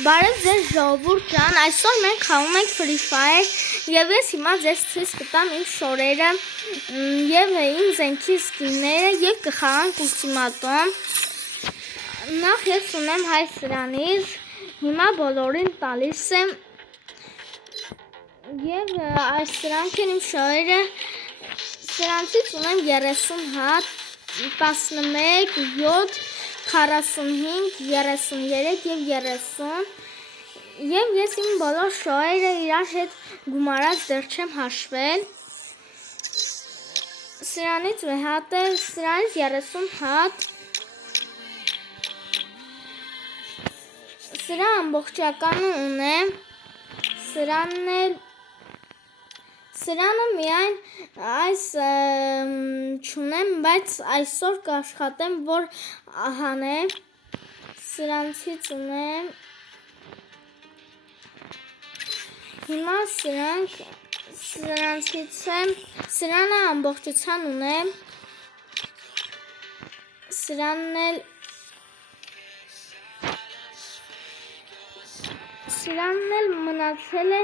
Բարև ձեզ ժողովուրդ ջան, այսօր մենք խաղում ենք Free Fire եւ ես հիմա ձեզ ցույց կտամ իմ շորերը եւ իմ զենքի սկինները եւ կխաղանք Ultimatum։ Նախ ես ունեմ հայ սրանից, հիմա բոլորին տալիս եմ եւ այս սրանք են իմ շորերը, սրանցից ունեմ 30 հատ, 11, 7 45, 33 և 30 և ես իմ բոլոր շոերը իրար հետ գումարած դեռ չեմ հաշվել սրանից հատ է, սրանից 30 հատ սրա ամբողջականը ունեմ Սրանը միայն այս չունեմ, բայց այսօր կաշխատեմ, որ հանեմ, սրանցից ունեմ, հիմա սրանցից եմ, սրանը ամբողջության ունեմ, Սրանն էլ մնացել է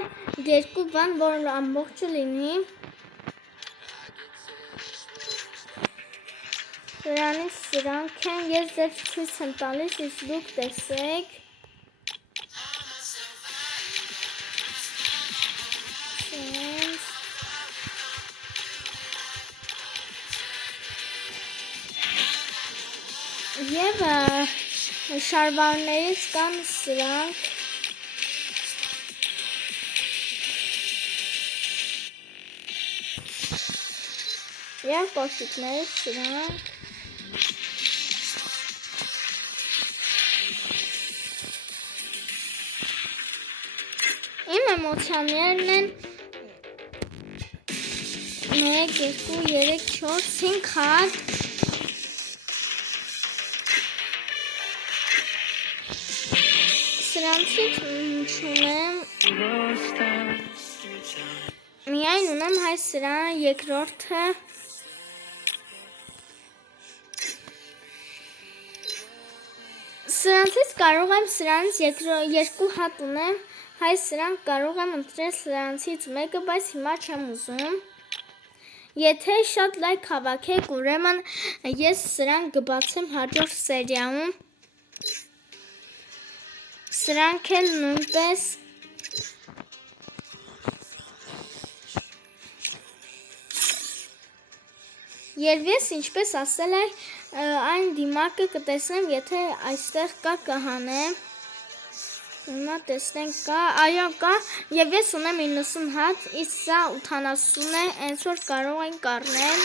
երկու բան, որ ամբողջը լինի Սրանից սրանք են, ես ձեզ ցույց եմ տալիս, իսկ դուք տեսեք Եվ շարվարներից կան սրանք Եվ կոշիկներից սրանք Իմ էմոցիաներն են 1, 2, 3, 4, 5 հատ Սրանցից չունեմ Միայն ունեմ հայ սրան երկրորդը Սրանցից կարող եմ սրանից երկու հատ ունեմ Հայ սրանք կարող եմ ընտրել սրանցից մեկը, բայց հիմա չեմ ուզում Եթե շատ լայք հավաքեք, ուրեմն ես սրանք կբացեմ հաջորդ սերիայում Սրանք էլ նույնպես Երբ ես ինչպես ասել է այն դիմակը կտեսնեմ, եթե այստեղ կա կհանեմ Հիմա տեսնենք կա, այո կա և ես ունեմ 90 հատ, իսկ սա 80 է, հենց որ կարող ենք առնել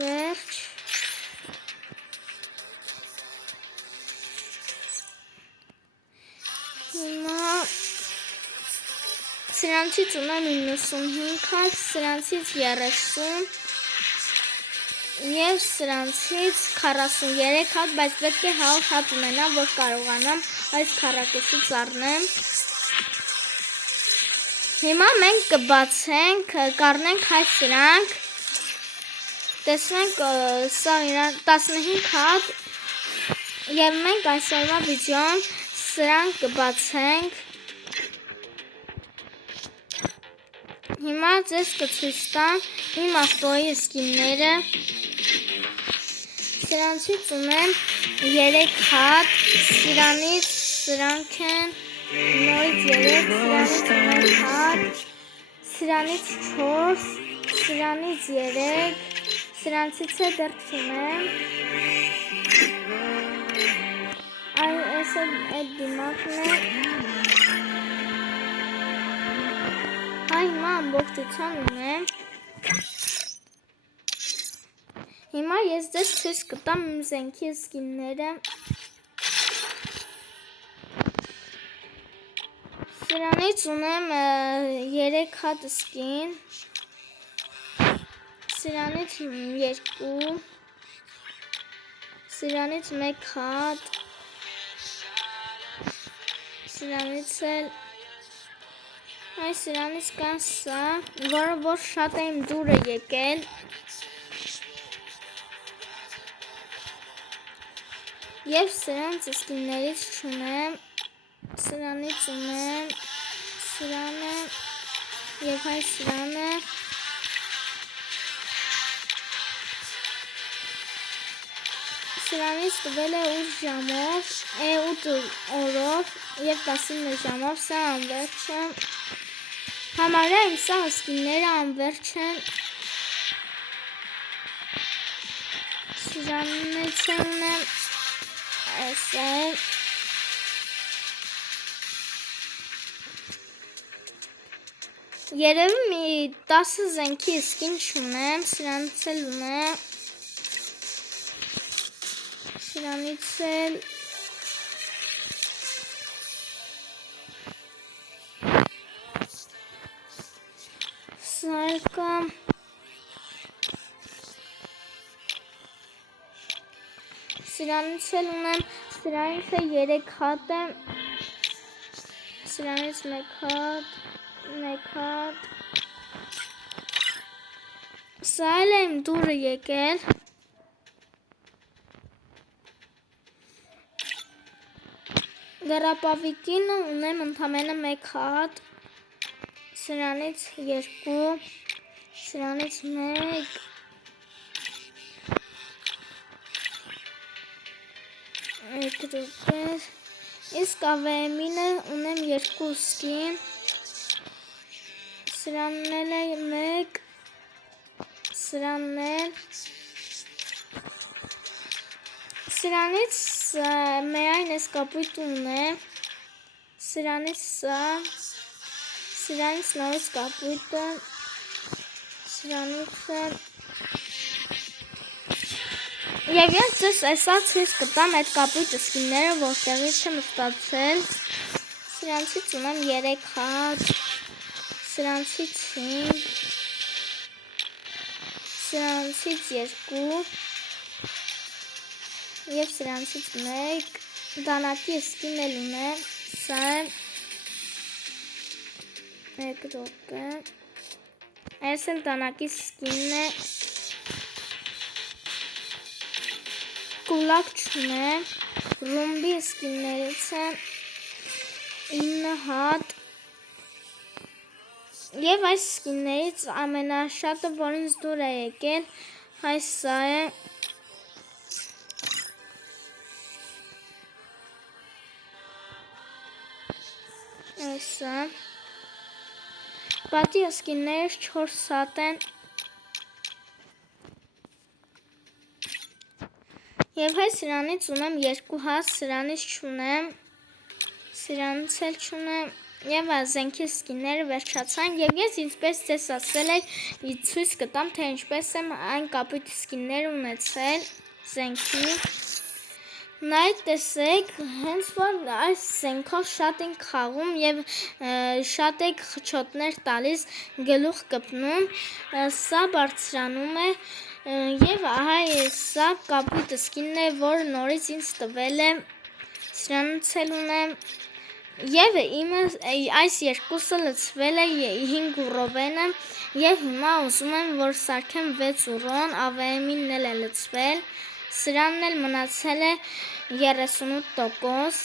Վերջ Հիմա Սրանցից ունեմ 95 հատ, սրանցից 30 և սրանցից 43 հատ, բայց պետք է 100 հատ ունենամ, որ կարողանամ այս քառակուսից առնեմ Հիմա մենք կբացենք, կառնենք հայ սրանք Տեսնենք սա 15 հատ և մենք այսօրվա վիդեոն սրանք կբացենք Հիմա ձեզ կցույց տամ իմ ավտոյի սկինները Սրանցից ունեմ 3 հատ, սրանից սրանք են, նորից 3, սրանից ունեմ հատ, սրանից 4, սրանից 3, սրանցից է դեռ չունեմ Այս այդ դիմակն է Հիմա ամբողջության ունեմ Հիմա ես ձեզ ցույց կտամ իմ զենքի սկինները Սրանից ունեմ 3 հատ սկին Սրանից 2 Սրանից 1 հատ Սրանից էլ Այս սրանից կան սա, որը որ շատ է իմ դուրը եկել Եվ սրանց սկիններից չունեմ, սրանից ունեմ, սրանը, և հայ սրանը, սրանից տվել է 8 ժամով, 8 օրով և 19 ժամով, սա անվերջ է, համարյա իմ սա սկինները անվերջ են, սրանից ունեմ, այս է, երևի մի 10 զենքի սկին չունեմ, սրանից էլ ունեմ, սրանից էլ, սա էլ կա, սրանից էլ ունեմ, սրանից է 3 հատ է, սրանից 1 հատ, 1 հատ, սա էլ է իմ դուրը եկել, Դարապավիկին ունեմ ընդամենը 1 հատ, սրանից 2, սրանից 1, իսկ ավեմինը ունեմ 2 սկին, սրանն էլ է 1, սրանն էլ, սրանից միայն ես կապույտ ունեմ, սրանից սա, սրանից նորից կապույտը, սրանից է, և ես ձեզ այսա ցույց կտամ այդ կապույտ սկինները, որտեղից եմ ստացել, սրանցից ունեմ 3 հատ, սրանցից 5, սրանցից 2, և սրանցից 1, դանակի սկին էլ ունեմ, սա է, 1 րոպե, այս էլ դանակի սկինն է, կուլակ չունեմ, ռումբի սկիններից է 9 հատ, և այս սկիններից ամենաշատը, որ ինձ դուր է եկել, այս սա է, այսը, պատի սկիններից 4 հատ են, և հայ սրանից ունեմ 2 հատ, սրանից չունեմ, սրանից էլ չունեմ, և զենքի սկինները վերջացան, և ես ինչպես ձեզ ասել էի, ցույց կտամ, թե ինչպես եմ այն կապույտ սկինները ունեցել, զենքի, նայեք տեսեք, հենց որ այս զենքով շատ ենք խաղում և շատ ենք խչոտներ տալիս, գլուխ կպնում, սա բարձրանում է և ահա սա կապույտ սկինն է, որ նորից ինձ տվել է, սրանից էլ ունեմ և այս երկուսը լցվել է 5 ուրովենը և հիմա ուզում եմ, որ սարքեմ 6 ուրոն, ավեմինն էլ է լցվել, սրանն էլ մնացել է 38%,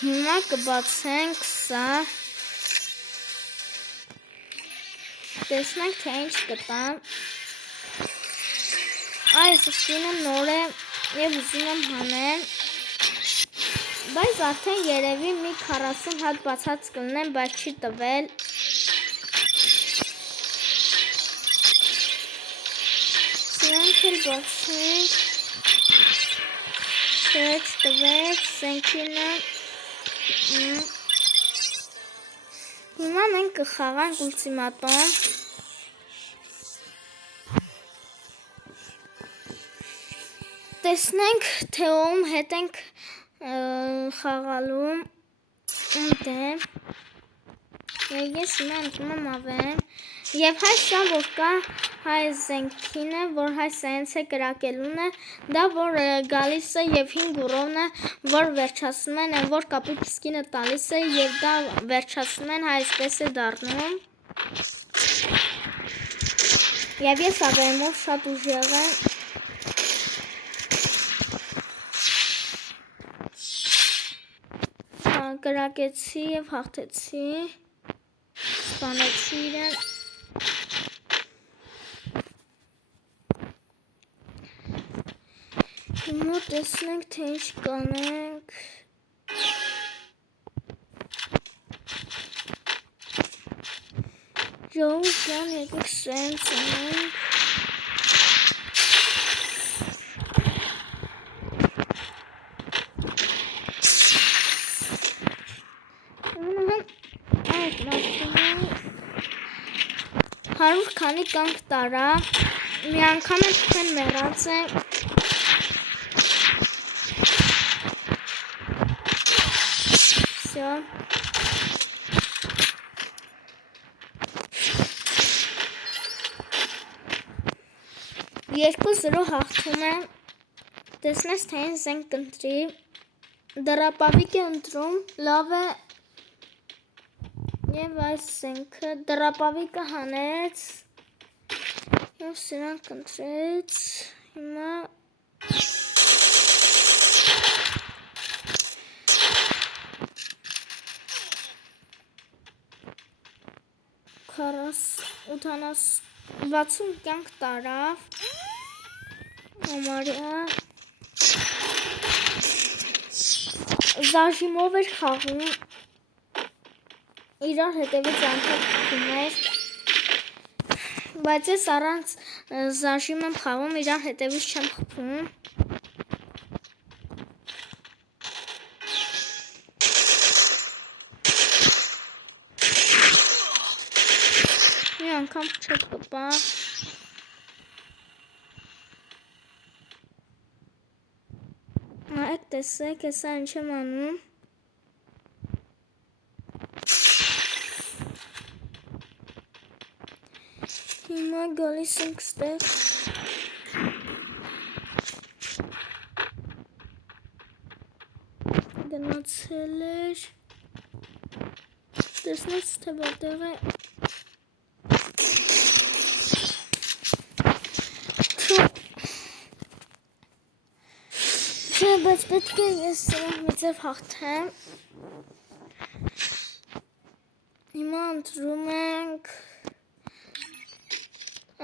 հիմա կբացենք սա, տեսնենք, թե ինչ կտամ, այս սկինը նոր է և ուզում եմ հանեմ, բայց արդեն երևի մի 40 հատ բացած կլնեմ, բայց չի տվել, սրանք էլ բացենք, չէ չտվեց, սենքինը, հիմա մենք կխաղանք ուլտիմատոմ, տեսնենք, թե ում հետ ենք խաղալու, դեմ, ես հիմա ընտրում եմ ավեմ, և հայ սա, որ կա հայ զենքինը, որ հայ սայենց է կրակելունը, դա որ գալիս է և 5 ուրովն է, որ վերջացնում են, որ կապույտ սկինը տալիս է և դա վերջացնում են, հայ այսպես է դառնում, և ես ավեմով շատ ուժեղ եմ, կրակեցի և հաղթեցի, սպանեցի իրեն։ Հիմա տեսնենք, թե ինչ կանենք։ Ժողովուրդ ջան, եկեք սրանց անենք։ Հարյուր քանի կանք տարա, մի անգամ էլ թքեն մեռած է։ Всё։ Երկու զրո հաղթում է, տեսնես թե ինձ ենք կընտրի, դրապավիկ է ընտրում, լավ է, և այս զենքը դրապավիկը հանեց, և սրանք կընտրեց, հիմա ութանաս 60 կյանք տարավ, համարյա զաժիմով էր խաղում, իրար հետևից անդադ խփում էր, բայց ես առանց զաժիմ եմ խաղում, իրար հետևից չեմ խփում։ Մի անգամ չկպա։ Այք տեսեք, հեսա ինչ եմ անում։ Հիմա գալիս ենք ստեղ։ Գնացել էր։ Տեսնես թե որտեղ է։ Չէ, բայց պետք է ես սրանք մեծև հաղթեմ։ Հիմա ընտրում ենք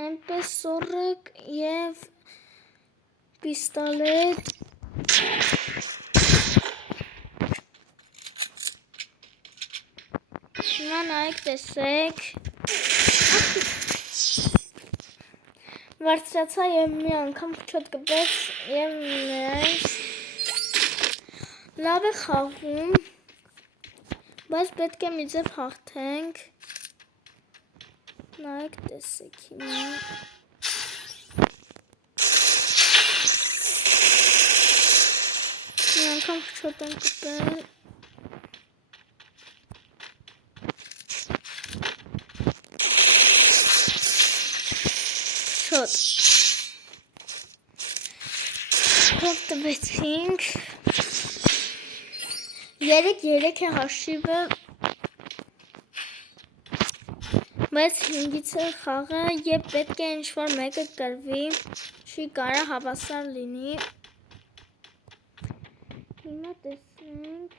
այնպես սորակ և պիստոլետ։ Հիմա նայեք տեսեք։ Վարձրացա և մի անգամ չոտկպեց և նայց։ Լավ է խաղում, բայց պետք է մի ձև հաղթենք։ Նայեք տեսեք հիմա։ Մի անգամ չոտ եմ կպել։ Չոտ։ Թող տվեցինք։ 3-3 է հաշիվը, բայց 5-ից է խաղը և պետք է ինչ-որ մեկը կրվի, չի կարա հավասար լինի։ Հիմա տեսնենք,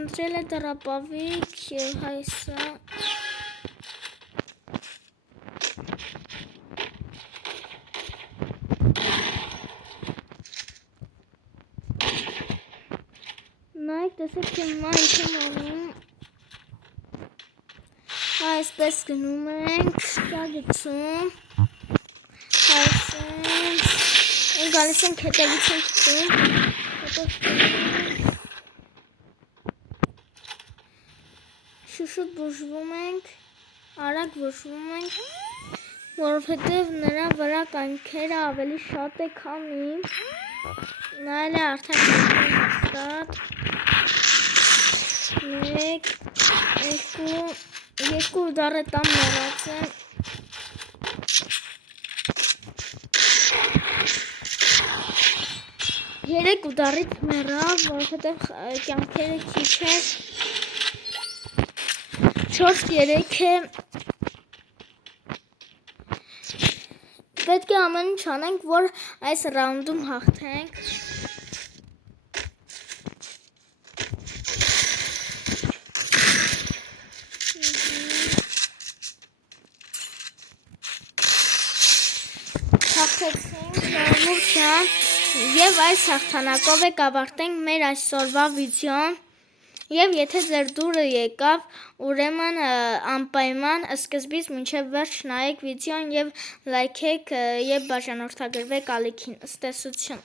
ընտրել է դրապավիկ և հայսա։ Նայք տեսեք թե հիմա ինչ եմ անում։ Այսպես գնում ենք, դա գցում, հայսենց, գալիս ենք հետևից ենք խում, հետով շուշուտ բուժվում ենք, արագ բուժվում ենք, որովհետև նրա վրա կանքերը ավելի շատ է քան իմ, նայել է արդեն հաստատ, 1, 2 ուդար է տամ մեռած է, 3 ուդարից մեռավ, որովհետև կյանքերը քիչ էր, 4-3 է, պետք է ամեն ինչ անենք, որ այս ռաունդում հաղթենք։ Մոռացեցինք Նորմուր եւ այս հաղթանակով է կավարտենք մեր այսօրվա վիդեոն եւ եթե ձեր դուրը եկավ, ուրեմն անպայման սկզբից մինչեւ վերջ նայեք վիդեոն եւ լայքեք եւ բաժանորդագրվեք ալիքին։ Ըստ տեսություն։